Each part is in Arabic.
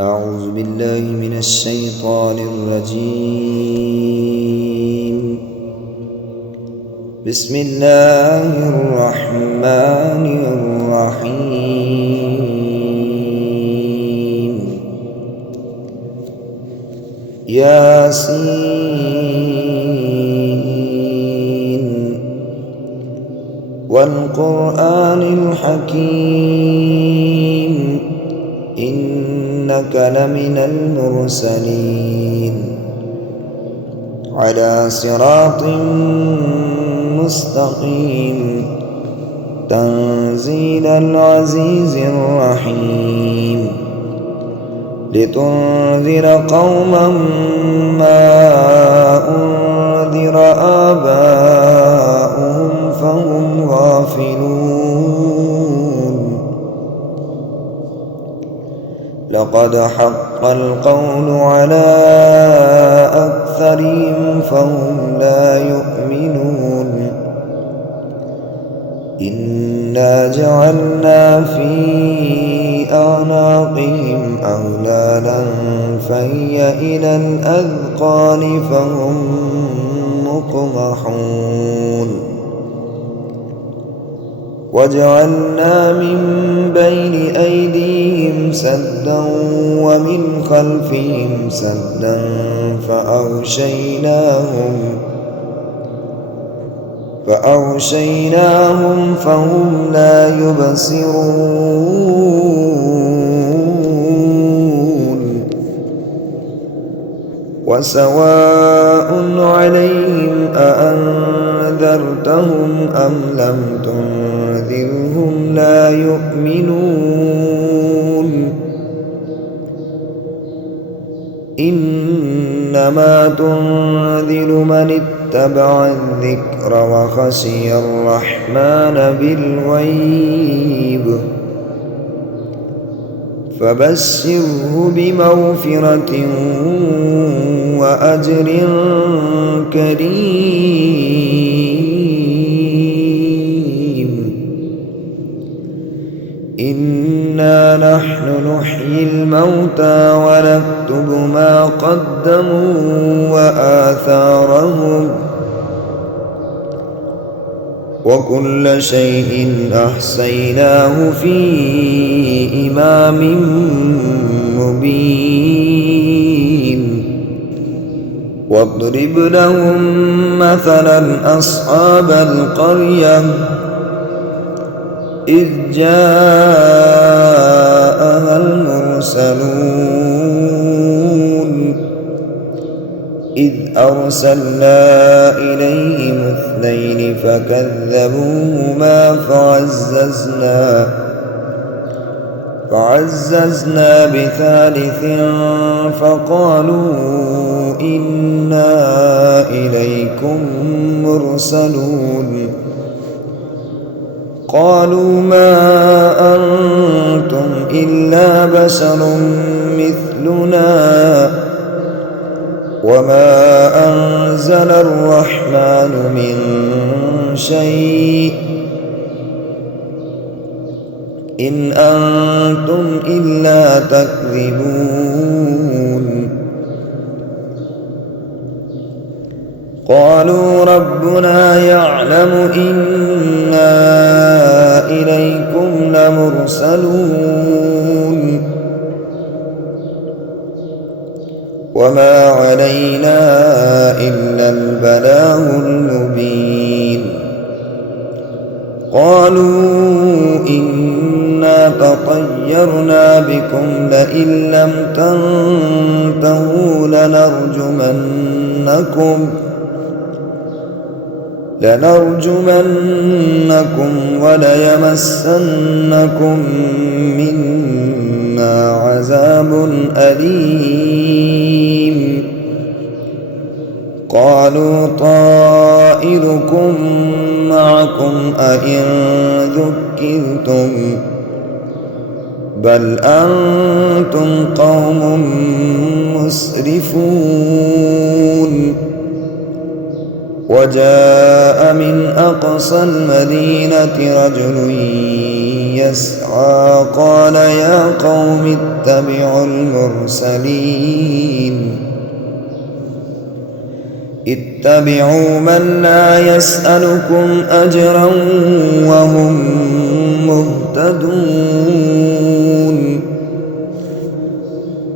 أعوذ بالله من الشيطان الرجيم. بسم الله الرحمن الرحيم. ياسين والقرآن الحكيم إنك لمن المرسلين على صراط مستقيم تنزيل العزيز الرحيم لتنذر قوما ما أنذر آباؤهم فهم غافلون. لقد حق القول على أكثرهم فهم لا يؤمنون. إنا جعلنا في أعناقهم أغلالا فهي إلى الأذقان فهم مقمحون. وجعلنا من بين أيديهم سدا ومن خلفهم سدا فأغشيناهم فهم لا يبصرون. وسواء عليهم أأنذرتهم أم لم تنذرهم لا يؤمنون. إنما تنذر من اتبع الذكر وخشي الرحمن بالغيب فبشره بمغفرة وأجر كريم. إنا نحن نحيي الموتى ونكتب ما قدموا وآثارهم وكل شيء أحصيناه في إمام مبين. واضرب لهم مثلا أصحاب القرية إذ جاءها المرسلون إذ أرسلنا إليهم اثنين فكذبوهما فعززنا بثالث فقالوا إنا إليكم مرسلون. قالوا ما أنتم إلا بشر مثلنا وما أنزل الرحمن من شيء إن أنتم إلا تكذبون. قالوا ربنا يعلم إنا إليكم لمرسلون وما علينا إلا البلاغ المبين. قالوا إنا تطيرنا بكم لئن لم تنتهوا لنرجمنكم وليمسنكم منا عذاب أليم. قالوا طائركم معكم أئن ذكرتم بل أنتم قوم مسرفون. وجاء من أقصى المدينة رجل يسعى قال يا قوم اتبعوا المرسلين اتبعوا من لا يسألكم أجرا وهم مهتدون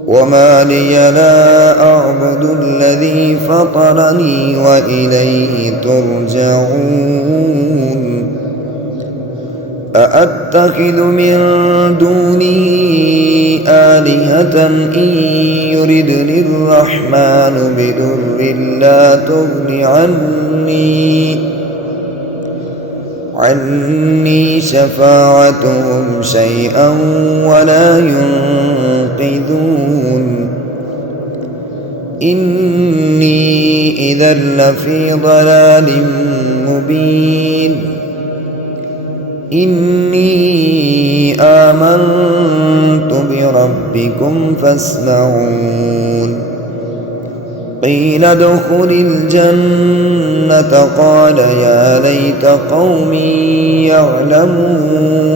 وما لي لا أعبد الذي فطرني وإليه ترجعون أأتخذ من دونه آلهة إن يردني الرحمن بضر لا تغن عني شفاعتهم شيئا ولا ينقذون إني إذا لفي ضلال مبين إني آمنت بربكم فاسمعون قيل ادخل الجنة قال يا ليت قومي يعلمون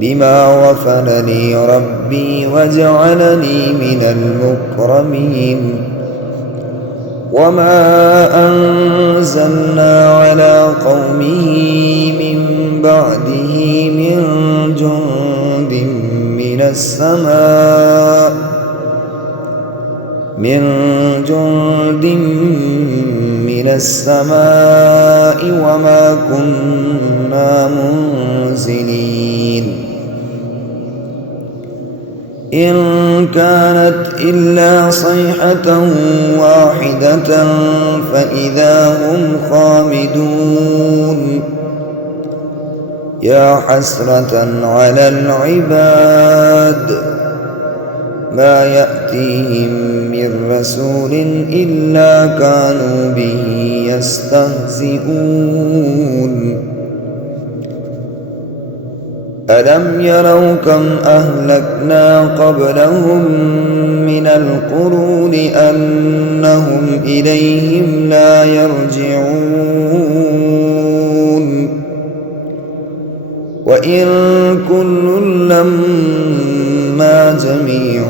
بما غفر لي ربي وجعلني من المكرمين وما أنزلنا على قومه من بعده من جند من السماء وما كنا منزلين إن كانت إلا صيحة واحدة فإذا هم خامدون يا حسرة على العباد ما يأتيهم من رسول إلا كانوا به يستهزئون ألم يروا كم أهلكنا قبلهم من القرون أنهم إليهم لا يرجعون وإن كل لما جميع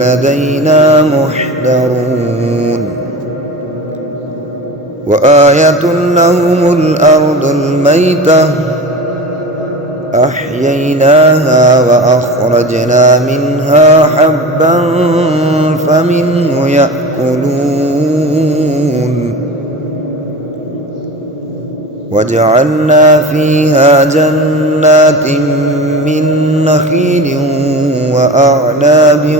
لدينا محضرون وآية لهم الأرض الميتة أحييناها وأخرجنا منها حبا فمنه يأكلون وجعلنا فيها جنات من نخيل وأعناب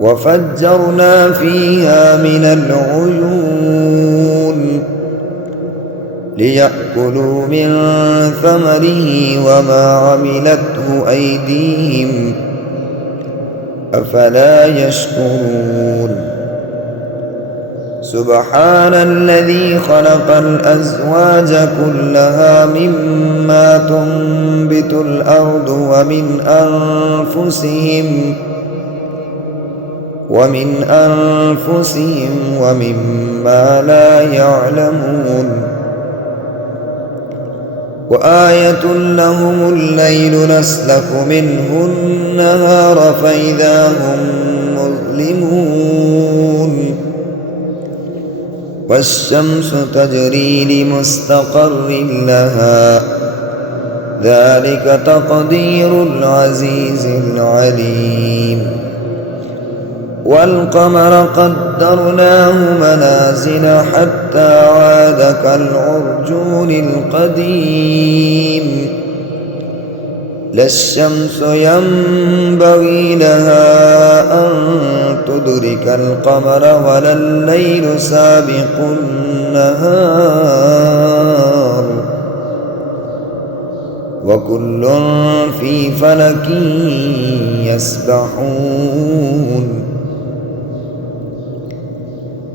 وفجرنا فيها من العيون ليأكلوا من ثمره وما عملته أيديهم أفلا يشكرون سبحان الذي خلق الأزواج كلها مما تنبت الأرض ومن أنفسهم ومما لا يعلمون وآية لهم الليل نسلك منه النهار فإذا هم مظلمون والشمس تجري لمستقر لها ذلك تقدير العزيز العليم والقمر قدرناه منازل حتى عاد كالعرجون القديم لا الشمس ينبغي لها أن تدرك القمر ولا الليل سابق النهار وكل في فلك يسبحون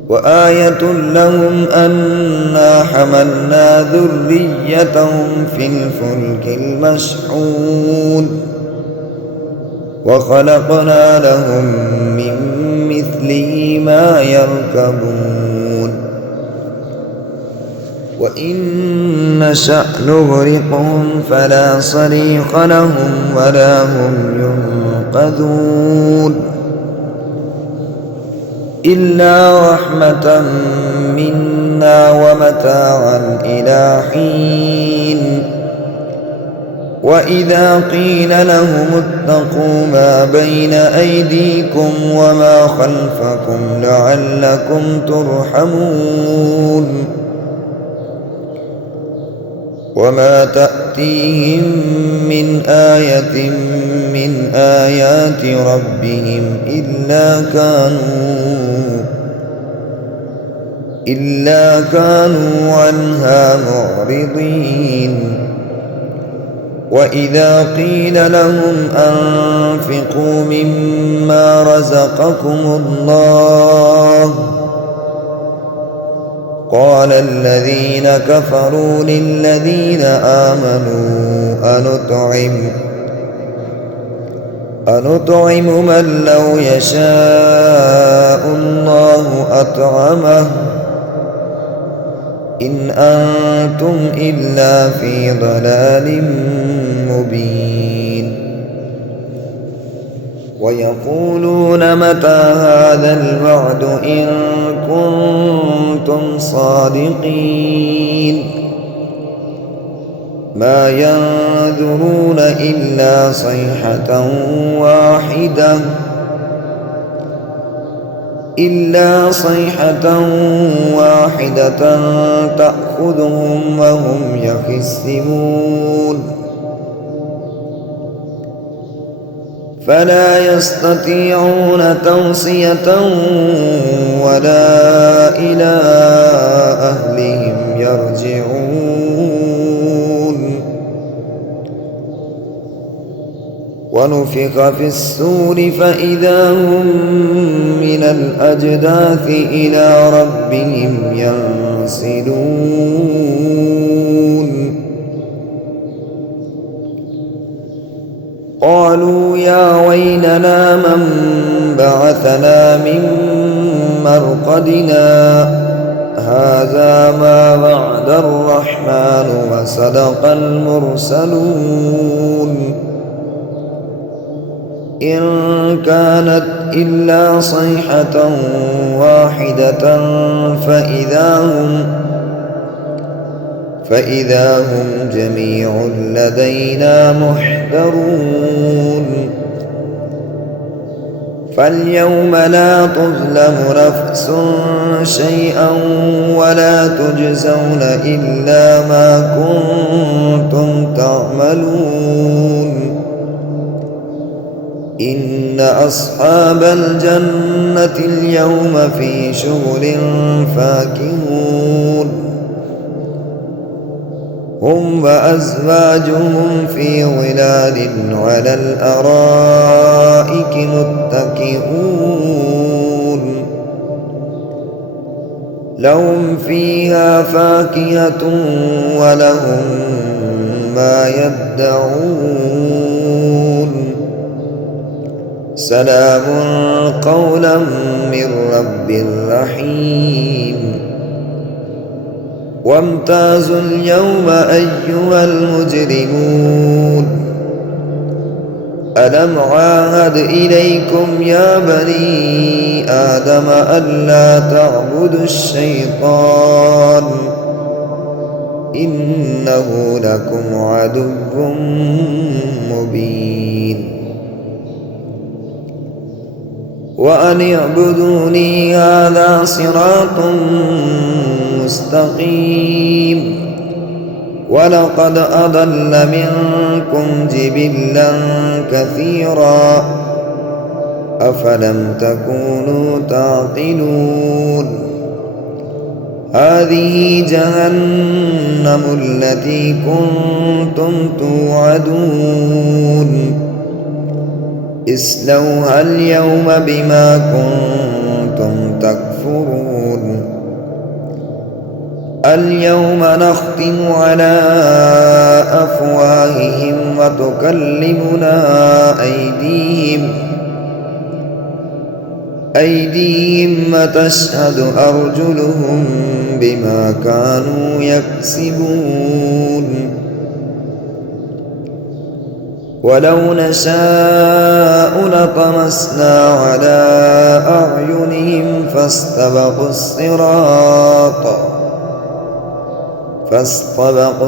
وآية لهم أنا حملنا ذريتهم في الفلك المشحون وخلقنا لهم من مثله ما يركبون وإن نشأ نغرقهم فلا صريخ لهم ولا هم ينقذون إلا رحمة منا ومتاعا إلى حين وإذا قيل لهم اتقوا ما بين أيديكم وما خلفكم لعلكم ترحمون وما تأتيهم من آية من آيات ربهم إلا كانوا عنها معرضين وإذا قيل لهم أنفقوا مما رزقكم الله قال الذين كفروا للذين آمنوا أنطعم من لو يشاء الله أطعمه إن أنتم إلا في ضلال مبين ويقولون متى هذا الوعد إن كنتم صادقين ما ينظرون إلا صيحة واحدة تأخذهم وهم يخسرون فلا يستطيعون توصية ولا إلى أهلهم يرجعون ونفخ في السور فإذا هم من الأجداث إلى ربهم ينسلون قالوا يا ويلنا من بعثنا من مرقدنا هذا ما وعد الرحمن وصدق المرسلون إن كانت إلا صيحة واحدة فإذا هم جميع لدينا محضرون فاليوم لا تظلم نفس شيئا ولا تجزون إلا ما كنتم تعملون إن أصحاب الجنة اليوم في شغل فاكهون هم وأزواجهم في ظلال على الأرائك متكئون لهم فيها فاكهة ولهم ما يدعون سلام قولا من رب رحيم وامتازوا اليوم أيها المجرمون ألم عاهد إليكم يا بني آدم ألا تعبدوا الشيطان إنه لكم عدو مبين وأن اعبدوني هذا صراط مستقيم ولقد أضل منكم جبلا كثيرا أفلم تكونوا تعقلون هذه جهنم التي كنتم توعدون اصلوها اليوم بما كنتم تكفرون اليوم نختم على أفواههم وتكلمنا أيديهم وتشهد أرجلهم بما كانوا يكسبون ولو نشاء لطمسنا على أعينهم فاستبقوا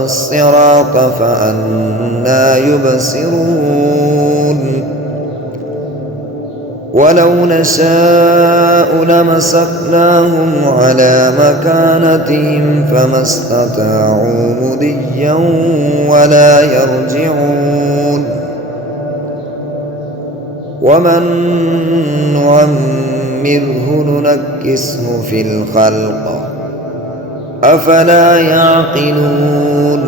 الصراط فأنى يبصرون ولو نشاء لمسخناهم على مكانتهم فما استطاعوا مضيا ولا يرجعون ومن نعمره ننكسه في الخلق أفلا يعقلون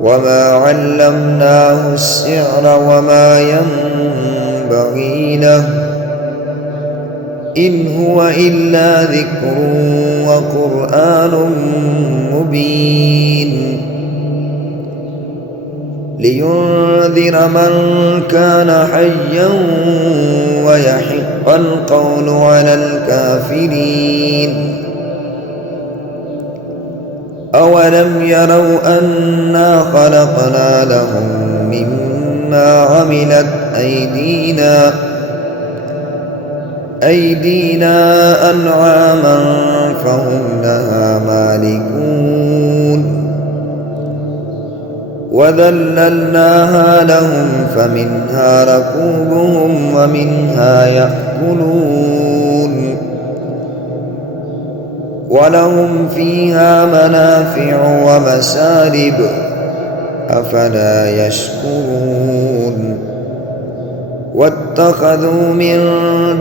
وما علمناه الشعر وما ينبغي له إن هو إلا ذكر وقرآن مبين لينذر من كان حيا ويحق القول على الكافرين أولم يروا أنا خلقنا لهم مما عملت أيدينا أنعاما فهم لها مالكون وذللناها لهم فمنها ركوبهم ومنها يأكلون ولهم فيها منافع ومشارب أفلا يشكرون واتخذوا من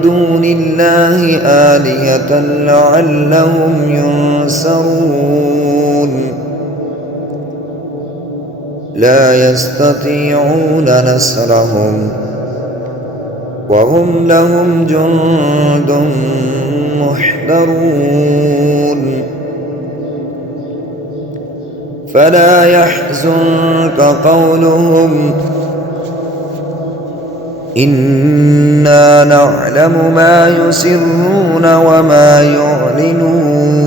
دون الله آلهة لعلهم ينصرون لا يستطيعون نصرهم وهم لهم جند محضرون فلا يحزنك قولهم إنا نعلم ما يسرون وما يعلنون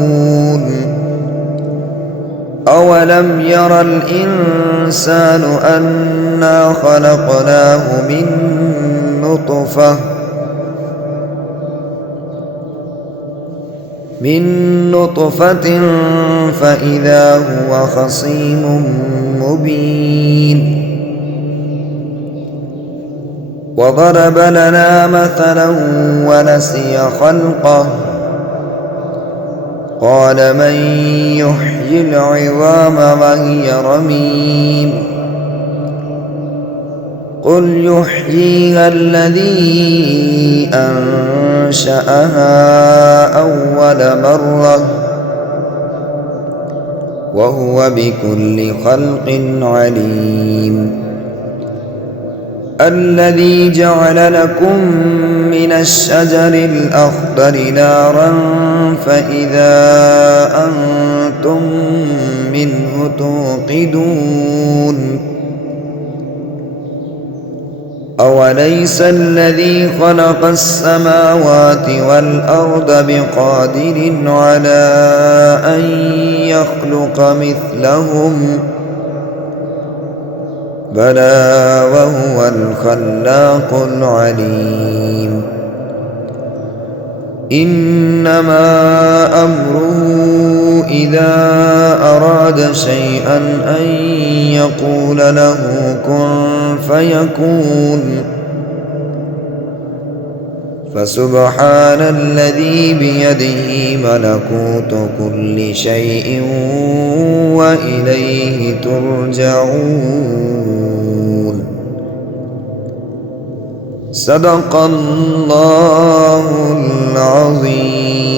أولم ير الإنسان أنا خلقناه من نطفة فإذا هو خصيم مبين وضرب لنا مثلا ونسي خلقه قال من يحيي العظام وهي رميم قل يحييها الذي أنشأها أول مرة وهو بكل خلق عليم الذي جعل لكم من الشجر الأخضر نارا فإذا أنتم منه توقدون أوليس الذي خلق السماوات والأرض بقادر على أن يخلق مثلهم بلى وهو الخلاق العليم إنما أمره إذا أراد شيئا أن يقول له كن فيكون فسبحان الذي بيده ملكوت كل شيء وإليه ترجعون صدق الله العظيم.